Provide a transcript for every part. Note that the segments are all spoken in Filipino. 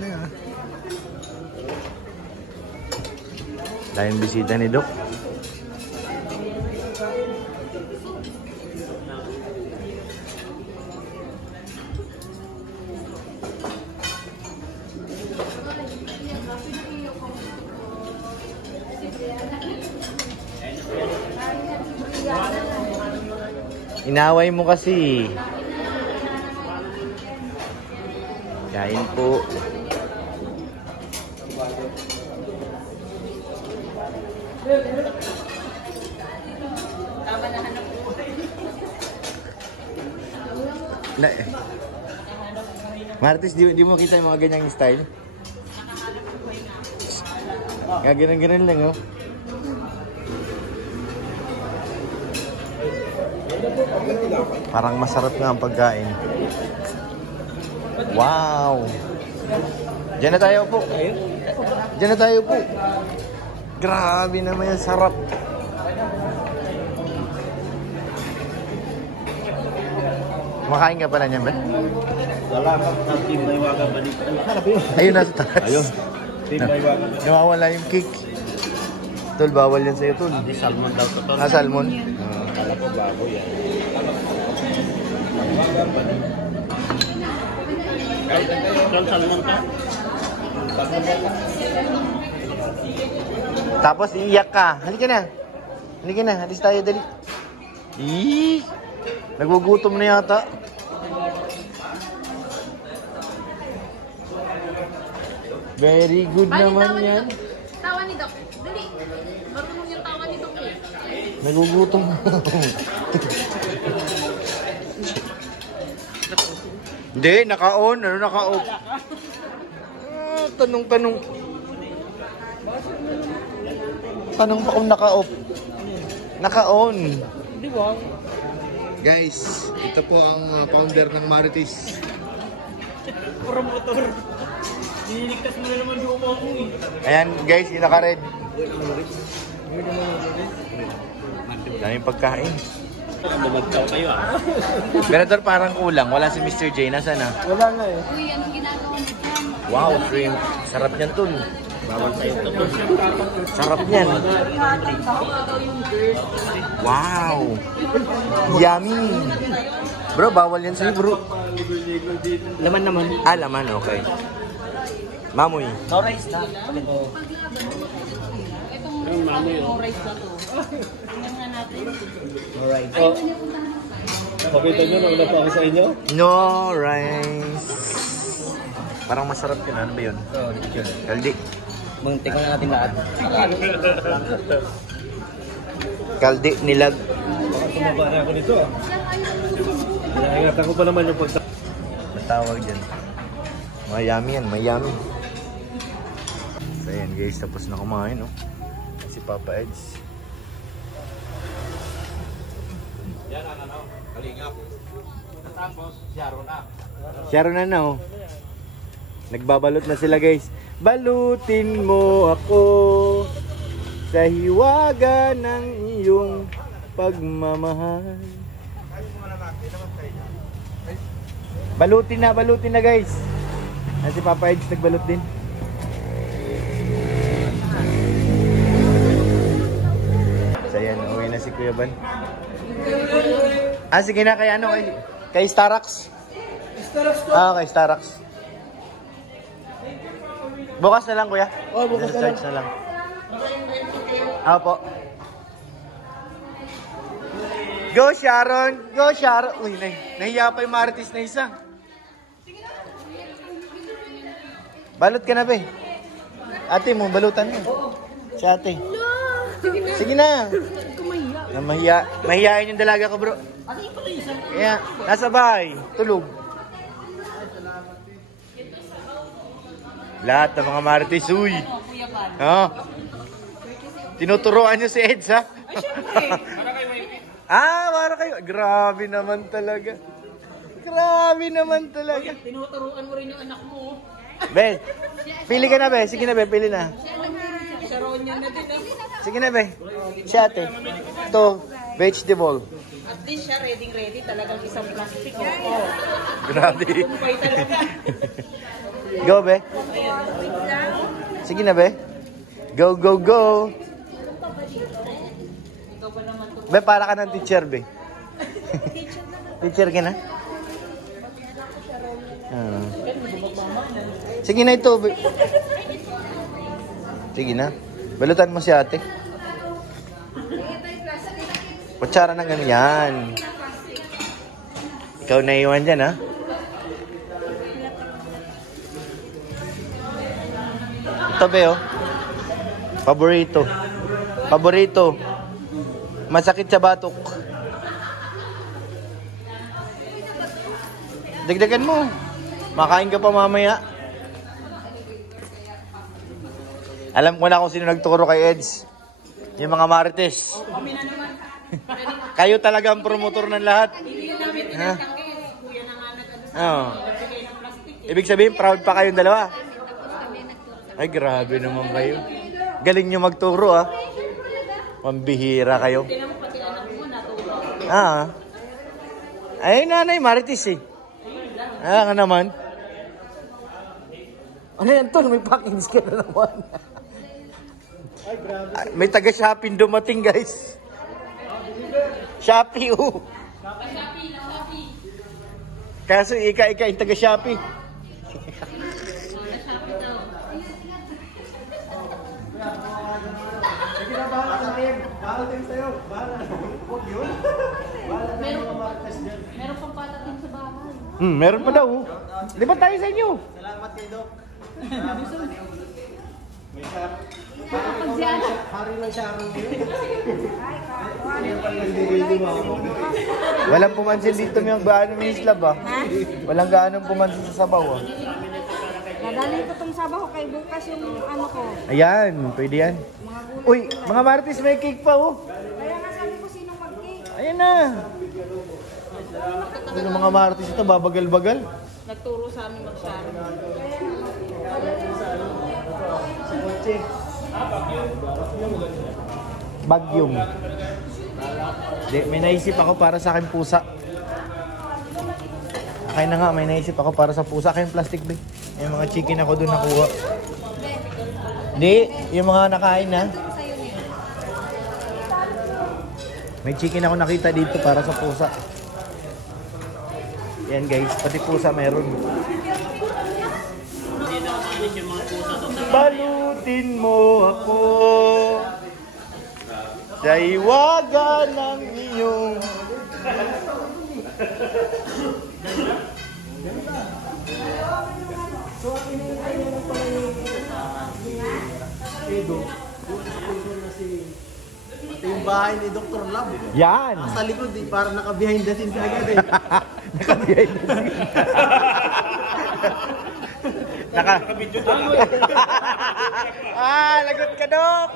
na yan. Dahil bisita ni Doc. Inaway mo kasi. Kain po. Martis, di mo kita yung mga ganyang style? Ganun lang, oh. Parang masarap nga ang pagkain. Wow! Diyan na tayo po. Diyan na tayo po. Grabe naman yung sarap. Makain ka pala niyan, ba? Salamat sa Team Maywaga balik. Ayun, nasa taas. Ayun. Team Maywaga. Nawawala yung cake. Tol, bawal yan sa'yo, Tol. Hindi, salmon daw to, Tol. Ah, salmon? Kala ko bago yan. Tol, salmon ka? Tapos iiyak ka. Halika na. Halika na. Alis tayo, dali. Eee! Nagugutom na yata. Very good naman yan. Tawa ni Doc. Dali. Marunong yung tawa ni Doc eh. Nagugutom na. Hindi, naka-on. Ano naka-off? Tanong-tanong. Tanong pa kung naka-off. Naka-on. Di ba? Guys, ito po ang founder ng Marites. Puro motor. Niligtas mo na naman yung mo eh. Ayan guys, yung naka-red. Daming pagkain. Lumagtaw kayo ah. Ganador parang kulang. Wala si Mr. J. Nasaan na? Wala nga eh. Uy, anong ginagawa niyo dyan? Wow, shrimp. Sarap niyan, Tol. Bawal sa'yo ito. Sarap niyan. Wow. Yummy. Bro, bawal yan sa'yo, bro. Laman naman. Ah, laman. Okay. Mamoy. No rice na. Itong no rice na to. Tingnan nga natin. Alright. Oh. Pakita nyo, nauna pa ako sa inyo? No rice. Parang masarap yun. Ano ba yun? Kaldi. Muntik na natin lahat. Kaldi nilag. Baka tumaba na ako nito ah. Inaingatan ko pa naman yung pagta... Matawag dyan. Mayami yan, mayami. So ayan guys, tapos na kumain, no? Si Papa Eds. Yan ang ano, kalingap. Tapos, Sharon na. Sharon na, no? Nagbabalot na sila guys. Balutin mo ako sa hiwaga ng iyong pagmamahal. Balutin na guys. At si Papa Eds nagbalot din. So yan, uwi na si Kuya Ban. Ah, sige na, kay ano, kay Starax. Ah, kay Starax. Bukas na lang, Kuya. Oh, bukas na lang. Na lang. Opo. Go, Sharon! Go, Sharon! Uy, nahiya pa yung Marites na isa. Balot ka na, be. Ate mo, balutan mo. Si ate. Sige na. Mahiyain yung dalaga ko, bro. Kaya, nasa bahay. Tulog. Lahat ng mga Marites, uy. Oh. Tinuturoan nyo si Eds, ha? Ah, para kayo. Grabe naman talaga. Grabe naman talaga. Tinuturuan mo rin yung anak mo. Be, pili ka na, be. Sige na, be. Pili na. Sharon yan na din. Sige na, be. Si ate. Ito, vegetable. At least siya ready talagang isang plastic. Oo. Grabe. Kumpay talaga. Go, be. Sige na, be. Go, go, go. Be, para ka ng teacher, be. Teacher ka na? Sige na ito, be. Sige na. Balutan mo si ate. Kutsara ng ganyan. Ikaw na iwan dyan, ha? Ito, be, oh. Paborito. Paborito. Masakit sa batok. Dagdagan mo. Makain ka pa mamaya. Alam ko na kung sino nagturo kay Eds. Yung mga marites. Kayo talaga ang promotor ng lahat. Ha? Oh. Ibig sabihin, proud pa kayong dalawa. Ay, grabe naman kayo. Galing nyo magturo, ah. Pambihira kayo. Ah. Ay, nanay, marites eh. Ah, nga naman. Ano yan, Tol? May packing scale na naman. Ay, grabe. Ay, may taga-Shopee dumating, guys. Shopee, oh. Kaso, ika yung taga-Shopee. Meron pang patatin sa bahay. Meron pa daw. Lipat tayo sa inyo. Salamat kay Doc. Hari ng Sharon yun. Walang pumansin dito yung gaano may isla ba? Walang gaano pumansin sa sabaw. Ah. Nadalhin ko itong sabaw kay bukas yung ano ko. Ayan, pwede yan. Uy, mga marites, may cake pa, oh. Kaya nga sabi ko sinong mag-cake. Ayan na. Yung mga marites ito, babagal-bagal. Nagturo sa amin mag-sharon. Bagyong. Di, may naisip ako para sa akin pusa. Akay na nga, may naisip ako para sa pusa. Akay yung plastic bag. Yung mga chicken ako doon nakuha. Di, yung mga nakain na. May chicken ako nakita dito para sa pusa. Yan guys, pati pusa meron. Balutin mo ako sa iwaga ng iyong Ito yung bahay ni Dr. Lab. yan. Sa likod, parang naka-behind the scenes agad eh. Naka-behind the scenes. Naka-video doon. Lagot ka, Dok!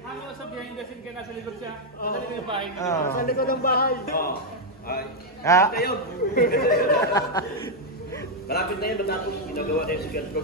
Hanggang sa behind the scene ka nasa likod siya. Sa likod ng bahay. Ah. Sa likod ng bahay. Ah. Malapit na yun, matapos ginagawa na yung sigat ko.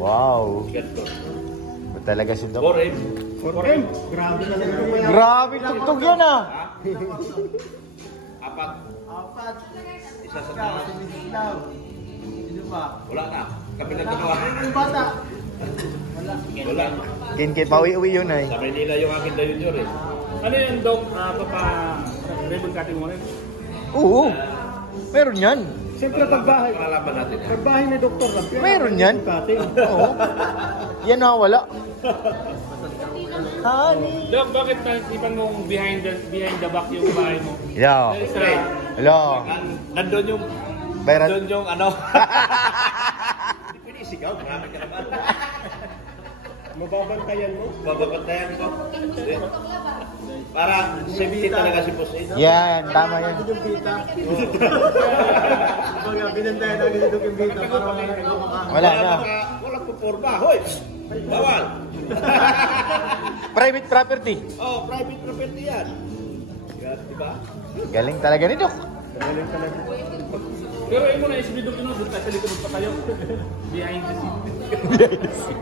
Wow. Sigat ko. Ba talaga si Dok? Foreign. Foreign. Grabe talaga yung bayan. Grabe, tugtog yan ah! Apat. Apat. Isa sa taas. Sino pa? Wala na. Kami na dalawa. Yung bata. Wala. Kinkin, pauwi-uwi yun ay. Sa Maynila yung akin na junior eh. Ano yun, Dok? Papa-ribbon cutting mo rin? Oo. Meron yan. Siyempre pagbahay. Pangalaman natin yan. Pagbahay ni Dr. Lab. Meron yan. Cutting. Oo. Yan na wala. Honey. Dok, bakit naisipan mong behind the back yung bahay mo? Hello. Sa Hello. Nandun yung... Bayrat. Nandun yung ano... Hindi pwede isigaw. Marami ka naman. Mababantayan mo? Bababantayan ko. Para safety talaga si Boss Ed. Yan, tama yan. Yung bita. Baga, binantayan na agad yung bita para wala na ikaw Wala na. Walang puporma. Hoy! Bawal! Private property. Oh, private property yan. Yan, diba? Galing talaga ni Dok. Pero ayun mo na isip dito doon tayo sa likod pa tayo. Behind the scene.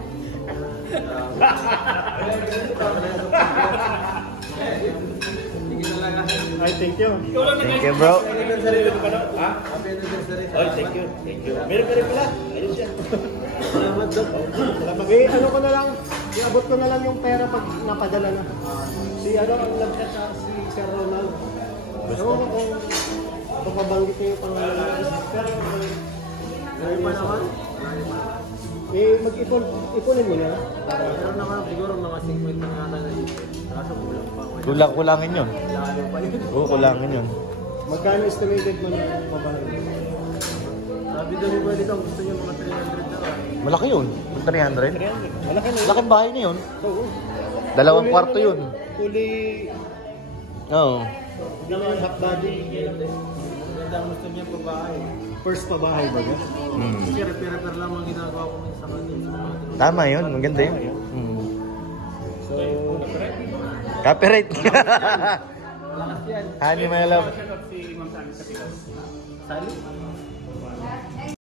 Ay, thank you. Thank you, bro. Ha? Ay, thank you. Thank you. Meron pala. Ayos yan. Salamat, Doc. Salamat. Eh, ano ko na lang, iabot ko na lang yung pera pag napadala na. Si ano, ang nag-chat si Sir Ronald. Ewan ko kung mabanggit niyo yung pangalan niya. Pero, ngayon pa naman. Eh, ipunin mo na. Meron naman siguro mga 50 na yata na dito. Kaso kulang pa. Kulangin yun. Lalo pa yun. Oo, kulangin yun. Magkano estimated mo na mabahay? Sabi daw ni Buddy daw, gusto niya mga 300 na. Malaki yun. 300. Malaki na. Laking bahay na yun. Oo. 2 kwarto yun. Fully, Oo. naman half body. Ganda ang gusto niya pabahay. First pabahay ba yan? Kasi repair lang ang ginagawa ko sa kanila. Tama yun. Maganda yun. So, Copyright. malakas yan. Honey, my love. Sali?